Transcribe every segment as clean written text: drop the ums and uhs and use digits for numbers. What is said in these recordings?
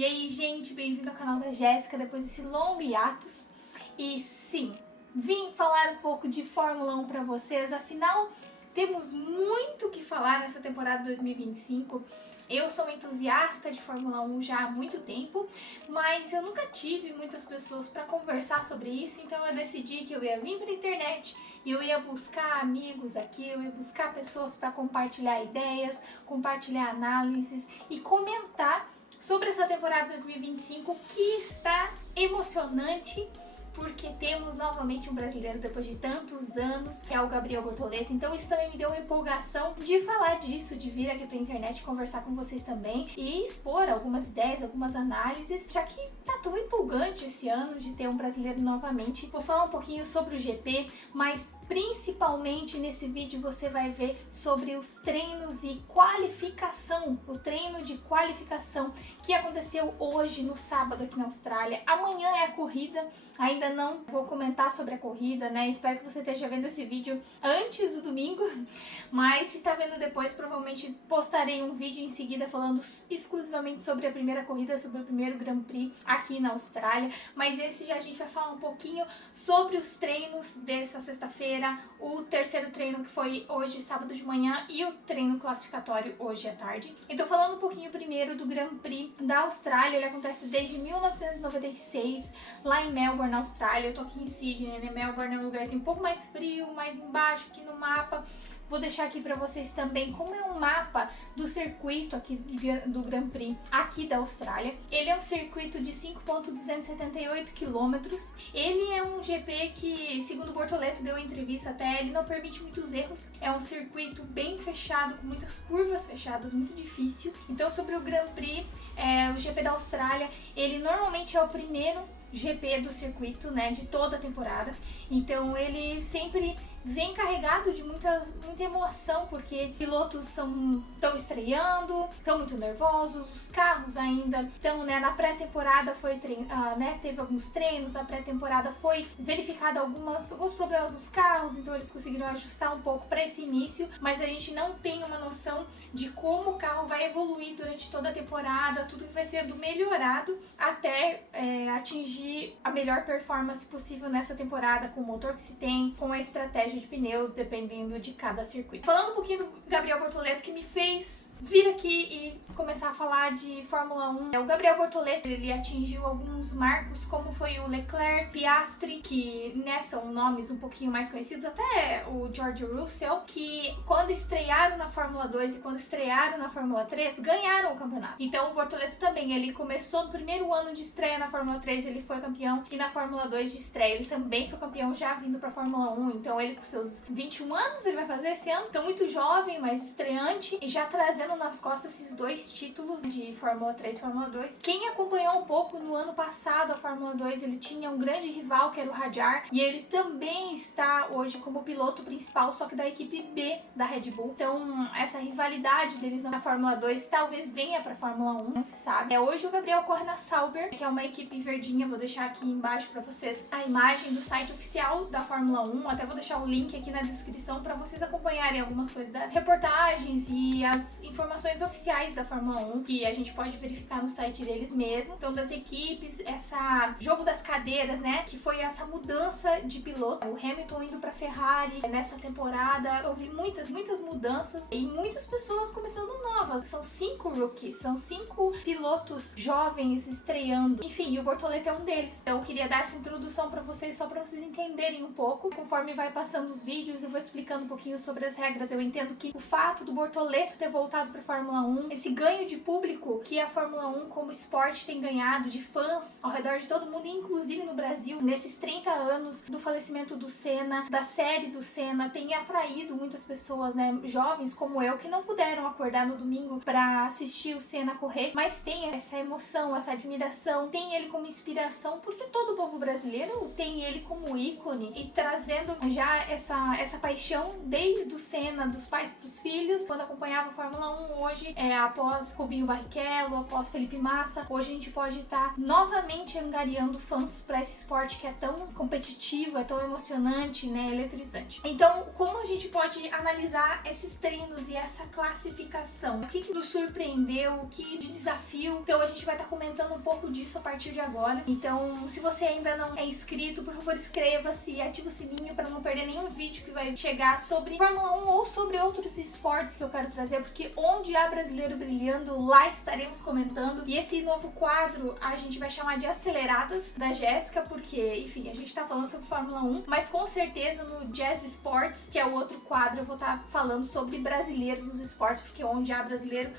E aí, gente, bem-vindo ao canal da Jéssica depois desse longo hiatus. E sim, vim falar um pouco de Fórmula 1 para vocês, afinal, temos muito o que falar nessa temporada 2025. Eu sou entusiasta de Fórmula 1 já há muito tempo, mas eu nunca tive muitas pessoas para conversar sobre isso, então eu decidi que eu ia vir para a internet e eu ia buscar amigos aqui, eu ia buscar pessoas para compartilhar ideias, compartilhar análises e comentar sobre essa temporada 2025 que está emocionante, porque temos novamente um brasileiro depois de tantos anos, que é o Gabriel Bortoleto. Então isso também me deu uma empolgação de falar disso, de vir aqui pra internet conversar com vocês também e expor algumas ideias, algumas análises, já que tá tão empolgante esse ano de ter um brasileiro novamente. Vou falar um pouquinho sobre o GP, mas principalmente nesse vídeo você vai ver sobre os treinos e qualificação, o treino de qualificação que aconteceu hoje no sábado aqui na Austrália. Amanhã é a corrida, ainda não vou comentar sobre a corrida, né? Espero que você esteja vendo esse vídeo antes do domingo, mas se está vendo depois, provavelmente postarei um vídeo em seguida falando exclusivamente sobre a primeira corrida, sobre o primeiro Grand Prix aqui na Austrália, mas esse já a gente vai falar um pouquinho sobre os treinos dessa sexta-feira, o terceiro treino que foi hoje, sábado de manhã, e o treino classificatório hoje à tarde. Então falando um pouquinho primeiro do Grand Prix da Austrália, ele acontece desde 1996, lá em Melbourne, na Austrália. Eu tô aqui em Sydney, né? Melbourne é um lugarzinho um pouco mais frio, mais embaixo aqui no mapa. Vou deixar aqui para vocês também como é um mapa do circuito aqui do Grand Prix aqui da Austrália. Ele é um circuito de 5.278 quilômetros. Ele é um GP que, segundo o Bortoleto deu uma entrevista até, ele não permite muitos erros. É um circuito bem fechado, com muitas curvas fechadas, muito difícil. Então, sobre o Grand Prix, o GP da Austrália, ele normalmente é o primeiro GP do circuito, né, de toda a temporada. Então ele sempre vem carregado de muita emoção, porque pilotos estão estreando, estão muito nervosos, os carros ainda estão, né, na pré-temporada teve alguns treinos, a pré-temporada foi verificada alguns problemas nos carros, então eles conseguiram ajustar um pouco para esse início, mas a gente não tem uma noção de como o carro vai evoluir durante toda a temporada, tudo que vai sendo melhorado até atingir a melhor performance possível nessa temporada, com o motor que se tem, com a estratégia de pneus, dependendo de cada circuito. Falando um pouquinho do Gabriel Bortoleto, que me fez vir aqui e começar a falar de Fórmula 1. O Gabriel Bortoleto, ele atingiu alguns marcos, como foi o Leclerc, Piastri, que, né, são nomes um pouquinho mais conhecidos, até o George Russell, que quando estrearam na Fórmula 2 e quando estrearam na Fórmula 3, ganharam o campeonato. Então o Bortoleto também, ele começou no primeiro ano de estreia na Fórmula 3, ele foi campeão, e na Fórmula 2 de estreia ele também foi campeão, já vindo pra Fórmula 1, então ele com seus 21 anos, ele vai fazer esse ano, então muito jovem, mas estreante, e já trazendo nas costas esses dois títulos de Fórmula 3 e Fórmula 2. Quem acompanhou um pouco no ano passado a Fórmula 2, ele tinha um grande rival, que era o Hadjar, e ele também está hoje como piloto principal, só que da equipe B da Red Bull. Então essa rivalidade deles na Fórmula 2 talvez venha pra Fórmula 1, não se sabe. Hoje o Gabriel corre na Sauber, que é uma equipe verdinha, vou deixar aqui embaixo pra vocês a imagem do site oficial da Fórmula 1, até vou deixar o link aqui na descrição para vocês acompanharem algumas coisas da reportagens e as informações oficiais da Fórmula 1 que a gente pode verificar no site deles mesmo. Então, das equipes, essa jogo das cadeiras, né, que foi essa mudança de piloto, o Hamilton indo para Ferrari nessa temporada, eu vi muitas mudanças e muitas pessoas começando novas. São 5 rookies, são 5 pilotos jovens estreando. Enfim, o Bortoleto é um deles. Então, eu queria dar essa introdução para vocês só para vocês entenderem um pouco. Conforme vai passando os vídeos, eu vou explicando um pouquinho sobre as regras. Eu entendo que o fato do Bortoleto ter voltado para a Fórmula 1, esse ganho de público que a Fórmula 1 como esporte tem ganhado, de fãs ao redor de todo mundo, inclusive no Brasil, nesses 30 anos do falecimento do Senna, da série do Senna, tem atraído muitas pessoas, né, jovens como eu, que não puderam acordar no domingo para assistir o Senna correr, mas tem essa emoção, essa admiração, tem ele como inspiração, porque todo o povo brasileiro tem ele como ícone, e trazendo já essa paixão desde o Senna, dos pais para os filhos, quando acompanhava a Fórmula 1. Hoje, após Rubinho Barrichello, após Felipe Massa, hoje a gente pode estar novamente angariando fãs para esse esporte que é tão competitivo, é tão emocionante, né, eletrizante. Então, como a gente pode analisar esses treinos e essa classificação? O que nos surpreendeu? O que de desafio? Então, a gente vai estar comentando um pouco disso a partir de agora. Então, se você ainda não é inscrito, por favor, inscreva-se e ative o sininho para não perder nenhum vídeo que vai chegar sobre Fórmula 1 ou sobre outros esportes que eu quero trazer, porque onde há brasileiro brilhando, lá estaremos comentando. E esse novo quadro a gente vai chamar de Aceleradas da Jéssica, porque, enfim, a gente tá falando sobre Fórmula 1, mas com certeza no Jazz Sports, que é o outro quadro, eu vou estar falando sobre brasileiros nos esportes, porque onde há brasileiro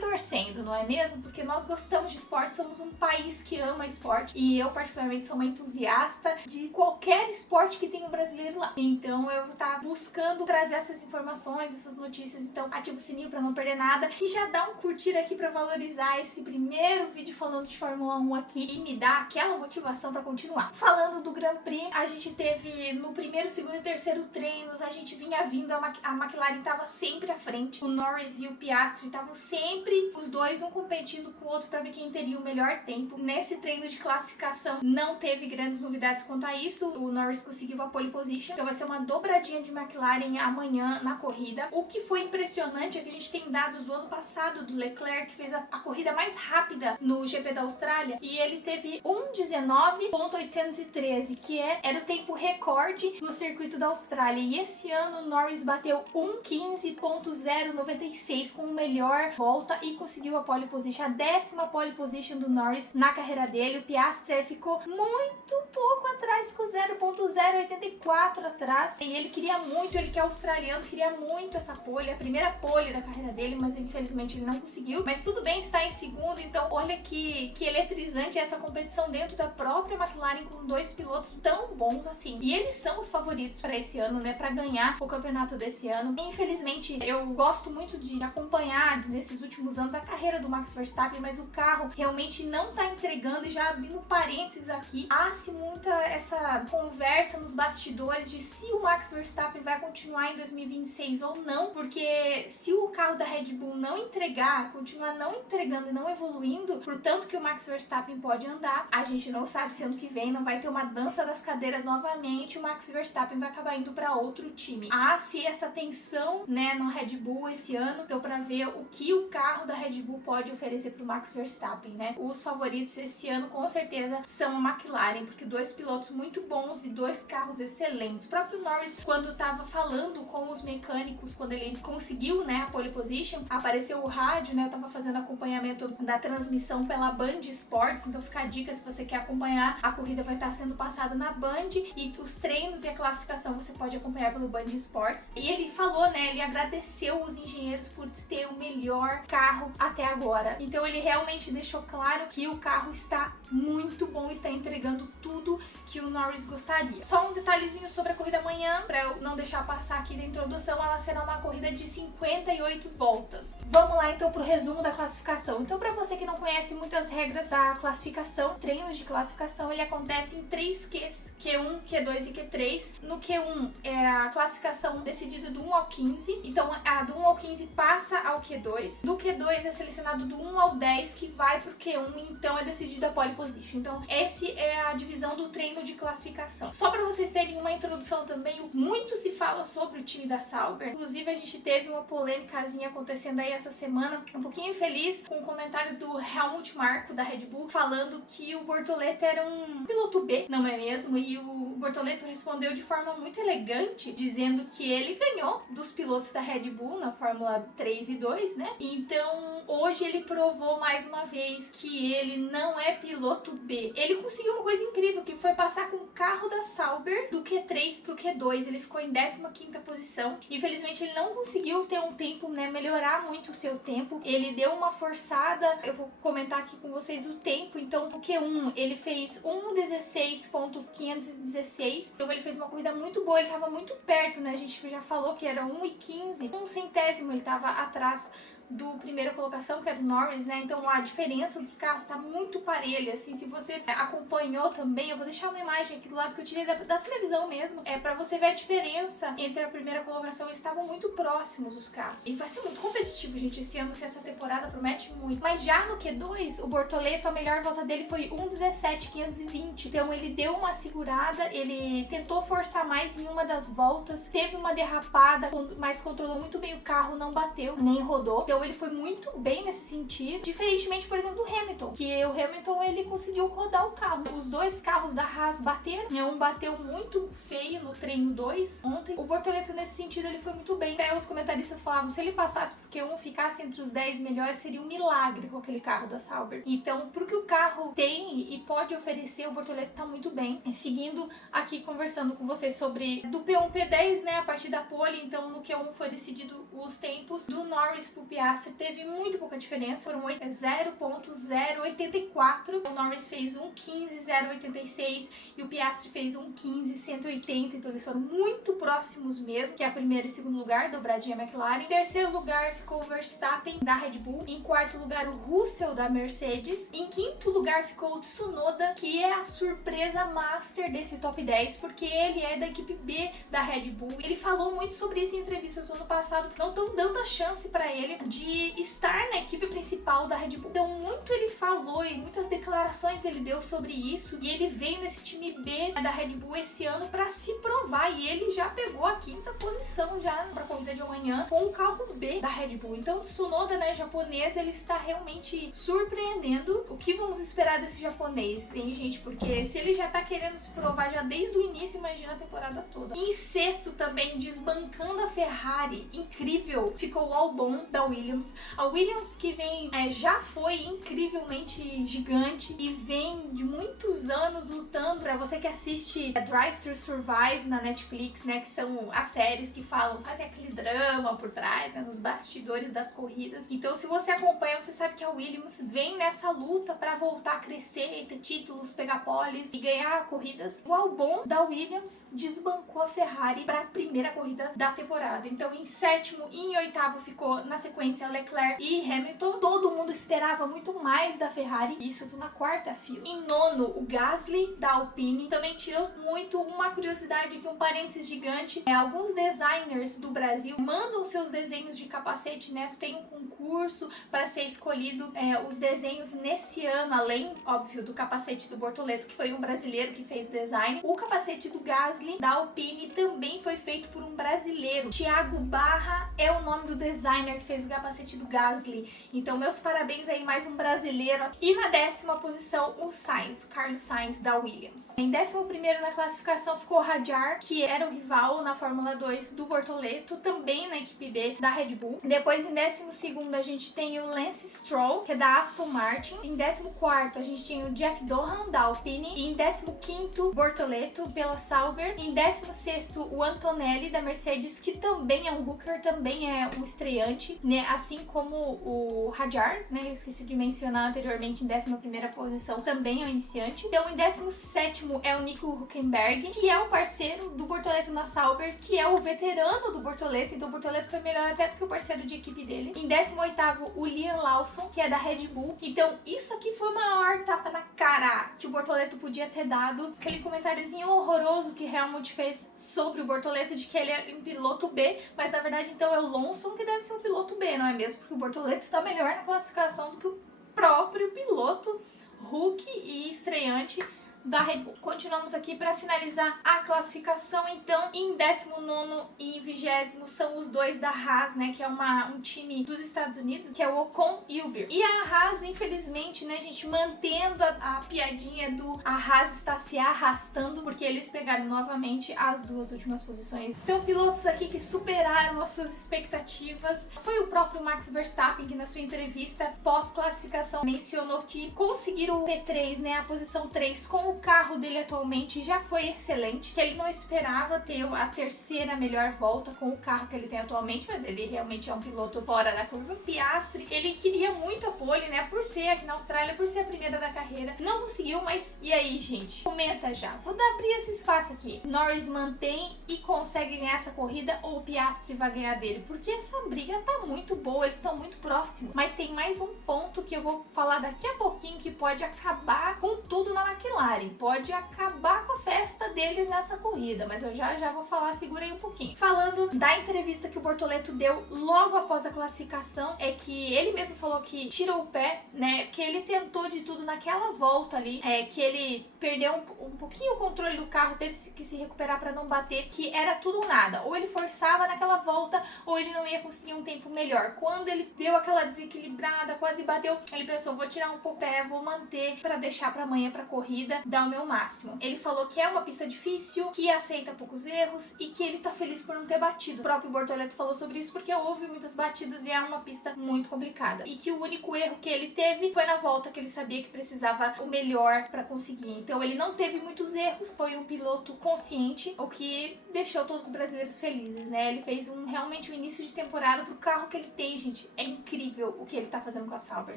torcendo, não é mesmo? Porque nós gostamos de esporte, somos um país que ama esporte, e eu particularmente sou uma entusiasta de qualquer esporte que tenha um brasileiro lá. Então eu vou estar buscando trazer essas informações, essas notícias, então ativa o sininho pra não perder nada e já dá um curtir aqui pra valorizar esse primeiro vídeo falando de Fórmula 1 aqui e me dar aquela motivação pra continuar. Falando do Grand Prix, a gente teve no primeiro, segundo e terceiro treinos, a gente vinha vindo, a McLaren estava sempre à frente, o Norris e o Piastri estavam sempre, os dois, um competindo com o outro para ver quem teria o melhor tempo. Nesse treino de classificação não teve grandes novidades quanto a isso, o Norris conseguiu a pole position, então vai ser uma dobradinha de McLaren amanhã na corrida. O que foi impressionante é que a gente tem dados do ano passado do Leclerc, que fez a corrida mais rápida no GP da Austrália, e ele teve 1:19.813, que era o tempo recorde no circuito da Austrália. E esse ano o Norris bateu 1:15.096 com o melhor volta e conseguiu a pole position, a 10ª pole position do Norris na carreira dele. O Piastri ficou muito pouco atrás, ficou 0.084 atrás, e ele queria muito, ele que é australiano, queria muito essa pole, a primeira pole da carreira dele, mas infelizmente ele não conseguiu. Mas tudo bem, está em segundo, então olha que eletrizante essa competição dentro da própria McLaren, com dois pilotos tão bons assim. E eles são os favoritos para esse ano, né, para ganhar o campeonato desse ano. Infelizmente, eu gosto muito de acompanhar nesses últimos anos a carreira do Max Verstappen, mas o carro realmente não tá entregando. E já abrindo parênteses aqui, há-se muita essa conversa nos bastidores de se o Max Verstappen vai continuar em 2026 ou não, porque se o carro da Red Bull não entregar, continuar não entregando e não evoluindo, portanto que o Max Verstappen pode andar, a gente não sabe se ano que vem não vai ter uma dança das cadeiras novamente, o Max Verstappen vai acabar indo para outro time. Há-se essa tensão, né, no Red Bull esse ano, então para ver o que o carro da Red Bull pode oferecer pro Max Verstappen, né? Os favoritos esse ano com certeza são a McLaren, porque dois pilotos muito bons e dois carros excelentes. O próprio Norris, quando estava falando com os mecânicos, quando ele conseguiu, né, a pole position, apareceu o rádio, né? Eu tava fazendo acompanhamento da transmissão pela Band Esportes, então fica a dica, se você quer acompanhar, a corrida vai estar sendo passada na Band, e os treinos e a classificação você pode acompanhar pelo Band Esportes. E ele falou, né, ele agradeceu os engenheiros por ter o melhor carro até agora. Então ele realmente deixou claro que o carro está muito bom, está entregando tudo que o Norris gostaria. Só um detalhezinho sobre a corrida amanhã, para eu não deixar passar aqui da introdução, ela será uma corrida de 58 voltas. Vamos lá então pro resumo da classificação. Então, para você que não conhece muitas regras da classificação, treinos de classificação, ele acontece em 3 Qs, Q1, Q2 e Q3. No Q1 é a classificação decidida do 1 ao 15, então a do 1 ao 15 passa ao Q2. Do Q2 é selecionado do 1 ao 10, que vai pro Q1, então é decidida a pole position. Então, essa é a divisão do treino de classificação. Só para vocês terem uma introdução também, muito se fala sobre o time da Sauber. Inclusive, a gente teve uma polêmicazinha acontecendo aí essa semana, um pouquinho infeliz, com o comentário do Helmut Marko, da Red Bull, falando que o Bortoleto era um piloto B, não é mesmo? E o Bortoleto respondeu de forma muito elegante, dizendo que ele ganhou dos pilotos da Red Bull na Fórmula 3 e 2, né? Então, hoje ele provou mais uma vez que ele não é piloto B. Ele conseguiu uma coisa incrível, que foi passar com o carro da Sauber do Q3 pro Q2. Ele ficou em 15ª posição. Infelizmente, ele não conseguiu ter um tempo, né, melhorar muito o seu tempo. Ele deu uma forçada. Eu vou comentar aqui com vocês o tempo. Então, o Q1, ele fez 1:16.516. Então, ele fez uma corrida muito boa. Ele estava muito perto, né? A gente já falou que era 1:15. Um centésimo ele estava atrás do primeira colocação, que era o Norris, né? Então a diferença dos carros tá muito parelha, assim. Se você acompanhou também, eu vou deixar uma imagem aqui do lado que eu tirei da televisão mesmo, pra você ver a diferença entre a primeira colocação. Eles estavam muito próximos os carros. E vai ser muito competitivo, gente, esse ano, essa temporada promete muito. Mas já no Q2, o Bortoleto, a melhor volta dele foi 1:17.520. Então ele deu uma segurada, ele tentou forçar mais em uma das voltas, teve uma derrapada, mas controlou muito bem o carro, não bateu, nem rodou. Então ele foi muito bem nesse sentido, diferentemente, por exemplo, do Hamilton, que o Hamilton, ele conseguiu rodar o carro. Os dois carros da Haas bateram, um bateu muito feio no treino 2 ontem. O Bortoleto, nesse sentido, ele foi muito bem. Até os comentaristas falavam, se ele passasse pro Q1, ficasse entre os 10 melhores, seria um milagre com aquele carro da Sauber. Então, pro que o carro tem e pode oferecer, o Bortoleto tá muito bem. E seguindo aqui, conversando com vocês sobre do P1 P10, né, a partir da pole. Então, no Q1 foi decidido os tempos do Norris pro Piastri, teve muito pouca diferença, foram 0.084. O Norris fez 1.15.086 e o Piastri fez 1.15.180, então eles foram muito próximos mesmo, que é a primeiro e segundo lugar, dobradinha McLaren. Em terceiro lugar ficou o Verstappen da Red Bull, em quarto lugar o Russell da Mercedes, em quinto lugar ficou o Tsunoda, que é a surpresa master desse top 10, porque ele é da equipe B da Red Bull. Ele falou muito sobre isso em entrevistas no ano passado, porque não estão dando a chance para ele de estar na equipe principal da Red Bull. Então muito ele falou e muitas declarações ele deu sobre isso, e ele veio nesse time B da Red Bull esse ano para se provar, e ele já pegou a quinta posição já para a corrida de amanhã com o carro B da Red Bull. Então o Tsunoda, né, japonês, ele está realmente surpreendendo. O que vamos esperar desse japonês, hein, gente? Porque se ele já tá querendo se provar já desde o início, imagina a temporada toda. Em sexto também, desbancando a Ferrari, incrível, ficou o Albon da Williams. A Williams que vem, já foi incrivelmente gigante e vem de muitos anos lutando. Para você que assiste Drive to Survive na Netflix, né, que são as séries que fazem aquele drama por trás, né, nos bastidores das corridas. Então, se você acompanha, você sabe que a Williams vem nessa luta para voltar a crescer, ter títulos, pegar poles e ganhar corridas. O Albon da Williams desbancou a Ferrari para a primeira corrida da temporada. Então, em sétimo e em oitavo ficou na sequência Leclerc e Hamilton. Todo mundo esperava muito mais da Ferrari, isso na quarta fila. Em nono, o Gasly da Alpine também tirou muito. Uma curiosidade aqui, um parênteses gigante, alguns designers do Brasil mandam seus desenhos de capacete, né? Tem um concurso para ser escolhido os desenhos nesse ano, além, óbvio, do capacete do Bortoleto, que foi um brasileiro que fez o design. O capacete do Gasly da Alpine também foi feito por um brasileiro. Thiago Barra é o nome do designer que fez o capacete do Gasly. Então, meus parabéns aí, mais um brasileiro. E na décima posição, o Sainz, o Carlos Sainz da Williams. Em 11º na classificação ficou o Hadjar, que era o rival na Fórmula 2 do Bortoleto, também na equipe B da Red Bull. Depois, em 12º, a gente tem o Lance Stroll, que é da Aston Martin. Em 14º, a gente tem o Jack Dohan da Alpine. E em 15º, Bortoleto pela Sauber. Em 16º, o Antonelli da Mercedes, que também é um hooker, também é um estreante, né? Assim como o Hadjar, né? Eu esqueci de mencionar anteriormente, em 11ª posição, também é um iniciante. Então, em 17º é o Nico Hülkenberg, que é o parceiro do Bortoleto na Sauber, que é o veterano do Bortoleto. Então, o Bortoleto foi melhor até do que o parceiro de equipe dele. Em 18º, o Liam Lawson, que é da Red Bull. Então, isso aqui foi o maior tapa na cara que o Bortoleto podia ter dado. Aquele comentáriozinho horroroso que Helmut fez sobre o Bortoleto, de que ele é um piloto B, mas na verdade, então, é o Lawson que deve ser um piloto B, não é mesmo? Porque o Bortoleto está melhor na classificação do que o próprio piloto rookie e estreante da Red Bull. Continuamos aqui para finalizar a classificação. Então, em 19º e 20º são os dois da Haas, né, que é um time dos Estados Unidos, que é o Ocon e o Beer. E a Haas, infelizmente, né, gente, mantendo a piadinha do a Haas está se arrastando, porque eles pegaram novamente as duas últimas posições. Então, pilotos aqui que superaram as suas expectativas foi o próprio Max Verstappen, que na sua entrevista pós-classificação mencionou que conseguiram o P3, né, a posição 3 com o carro dele atualmente já foi excelente, que ele não esperava ter a terceira melhor volta com o carro que ele tem atualmente, mas ele realmente é um piloto fora da curva. O Piastri, ele queria muito a pole, né, por ser aqui na Austrália, por ser a primeira da carreira, não conseguiu, mas e aí, gente? Comenta já. Vou abrir esse espaço aqui. Norris mantém e consegue ganhar essa corrida ou o Piastri vai ganhar dele? Porque essa briga tá muito boa, eles estão muito próximos, mas tem mais um ponto que eu vou falar daqui a pouquinho que pode acabar com tudo na McLaren, pode acabar com a festa deles nessa corrida, mas eu já vou falar, segura aí um pouquinho. Falando da entrevista que o Bortoleto deu logo após a classificação, é que ele mesmo falou que tirou o pé, né, que ele tentou de tudo naquela volta ali, que ele perdeu um pouquinho o controle do carro, teve que se recuperar para não bater, que era tudo ou nada, ou ele forçava naquela volta, ou ele não ia conseguir um tempo melhor. Quando ele deu aquela desequilibrada, quase bateu, ele pensou, vou tirar um pouco o pé, vou manter para deixar para amanhã pra corrida, dar o meu máximo. Ele falou que é uma pista difícil, que aceita poucos erros e que ele tá feliz por não ter batido. O próprio Bortoleto falou sobre isso porque houve muitas batidas e é uma pista muito complicada. E que o único erro que ele teve foi na volta, que ele sabia que precisava o melhor para conseguir. Então ele não teve muitos erros, foi um piloto consciente, o que deixou todos os brasileiros felizes, né? Ele fez realmente um início de temporada pro carro que ele tem, gente. É incrível o que ele tá fazendo com a Sauber,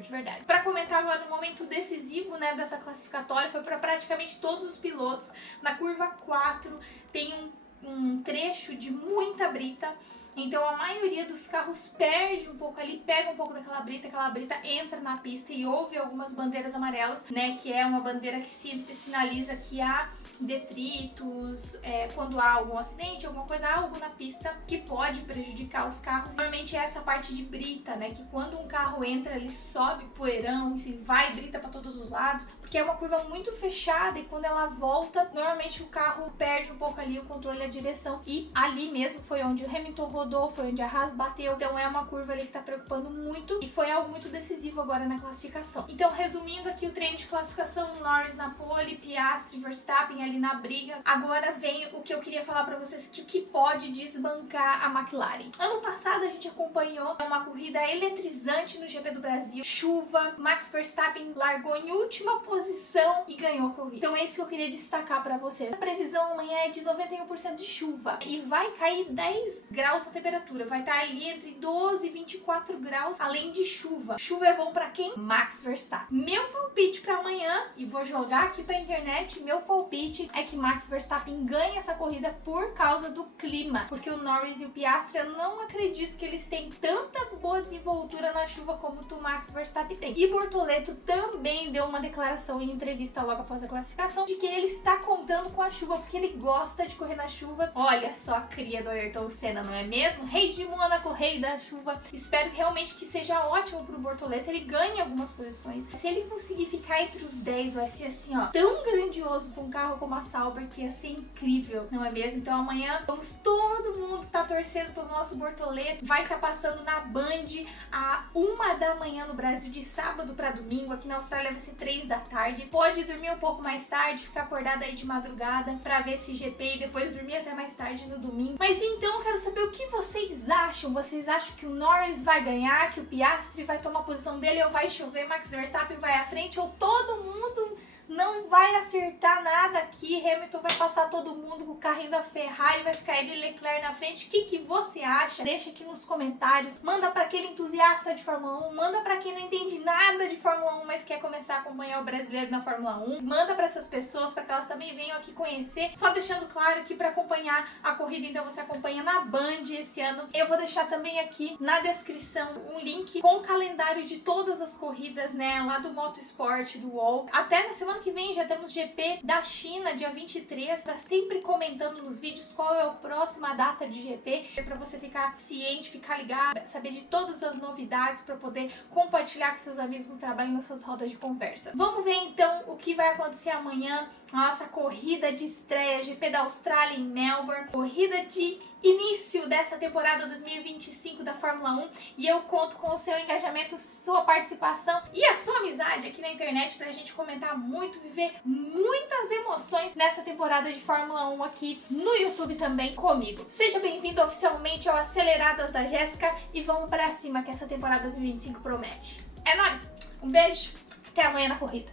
de verdade. Para comentar agora no momento decisivo, né, dessa classificatória, foi para praticamente todos os pilotos. Na curva 4 tem um trecho de muita brita. Então a maioria dos carros perde um pouco ali, pega um pouco daquela brita, aquela brita entra na pista e houve algumas bandeiras amarelas, né, que é uma bandeira que sinaliza que há detritos, quando há algum acidente, alguma coisa, há algo na pista que pode prejudicar os carros. Normalmente é essa parte de brita, né, que quando um carro entra, ele sobe poeirão e vai brita para todos os lados, porque é uma curva muito fechada e quando ela volta, normalmente o carro perde um pouco ali o controle da direção e ali mesmo foi onde o Hamilton rodou, foi onde a Haas bateu, então é uma curva ali que tá preocupando muito e foi algo muito decisivo agora na classificação. Então, resumindo aqui o treino de classificação, Norris na pole, Piastri, Verstappen ali na briga. Agora vem o que eu queria falar pra vocês, que o que pode desbancar a McLaren. Ano passado a gente acompanhou uma corrida eletrizante no GP do Brasil, chuva, Max Verstappen largou em última posição e ganhou a corrida. Então é isso que eu queria destacar pra vocês. A previsão amanhã é de 91% de chuva e vai cair 10 graus a temperatura, vai estar ali entre 12 e 24 graus, além de chuva. Chuva é bom pra quem? Max Verstappen. Meu palpite pra amanhã, e vou jogar aqui pra internet, meu palpite é que Max Verstappen ganha essa corrida por causa do clima, porque o Norris e o Piastri, eu não acredito que eles têm tanta boa desenvoltura na chuva como o Max Verstappen tem. E Bortoleto também deu uma declaração em entrevista logo após a classificação de que ele está contando com a chuva, porque ele gosta de correr na chuva. Olha só a cria do Ayrton Senna, não é mesmo? Rei de Mônaco, rei da chuva. Espero realmente que seja ótimo pro Bortoleto, ele ganhe algumas posições. Se ele conseguir ficar entre os 10, vai ser assim, ó, tão grandioso pra um carro como a Sauber, que ia ser incrível, não é mesmo? Então amanhã todo mundo tá torcendo pelo nosso Bortoleto. Vai estar passando na Band a 1 da manhã no Brasil, de sábado pra domingo. Aqui na Austrália vai ser 3 da tarde. Pode dormir um pouco mais tarde, ficar acordada aí de madrugada pra ver esse GP e depois dormir até mais tarde no domingo. Mas então, quero saber o que vocês acham. Vocês acham que o Norris vai ganhar, que o Piastri vai tomar a posição dele, ou vai chover, Max Verstappen vai à frente, ou todo mundo não vai acertar nada aqui, Hamilton vai passar todo mundo com o carrinho da Ferrari, vai ficar ele e Leclerc na frente? O que você acha? Deixa aqui nos comentários, manda para aquele entusiasta de Fórmula 1, manda para quem não entende nada de Fórmula 1, mas quer começar a acompanhar o brasileiro na Fórmula 1, manda para essas pessoas, para que elas também venham aqui conhecer, só deixando claro que para acompanhar a corrida, então você acompanha na Band esse ano. Eu vou deixar também aqui na descrição um link com o calendário de todas as corridas, né, lá do Motorsport, do UOL. Até na semana que vem já temos GP da China, dia 23, tá sempre comentando nos vídeos qual é a próxima data de GP, para você ficar ciente, ficar ligado, saber de todas as novidades, para poder compartilhar com seus amigos no trabalho, nas suas rodas de conversa. Vamos ver então o que vai acontecer amanhã, a nossa corrida de estreia, GP da Austrália em Melbourne, corrida de início dessa temporada 2025 da Fórmula 1, e eu conto com o seu engajamento, sua participação e a sua amizade aqui na internet pra gente comentar muito, viver muitas emoções nessa temporada de Fórmula 1 aqui no YouTube também comigo. Seja bem-vindo oficialmente ao Aceleradas da Jéssica e vamos pra cima que essa temporada 2025 promete. É nóis! Um beijo, até amanhã na corrida!